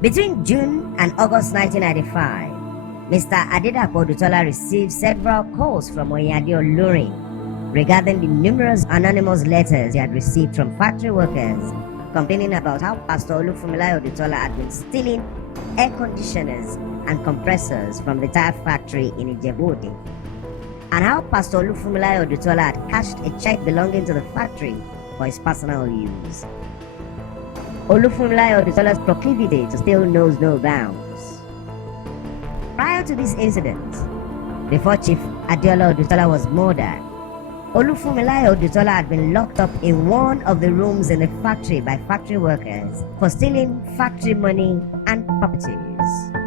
Between June and August 1995, Mr. Adedapo Odutola received several calls from Oyinade Olurin regarding the numerous anonymous letters he had received from factory workers complaining about how Pastor Olufunmilayo Odutola had been stealing air conditioners and compressors from the tire factory in Ijebu-Ode, and how Pastor Olufunmilayo Odutola had cashed a check belonging to the factory for his personal use. Olufunmilayo Odutola's proclivity to steal knows no bounds. Prior to this incident, before Chief Odutola was murdered, Olufunmilayo Odutola had been locked up in one of the rooms in the factory by factory workers for stealing factory money and properties.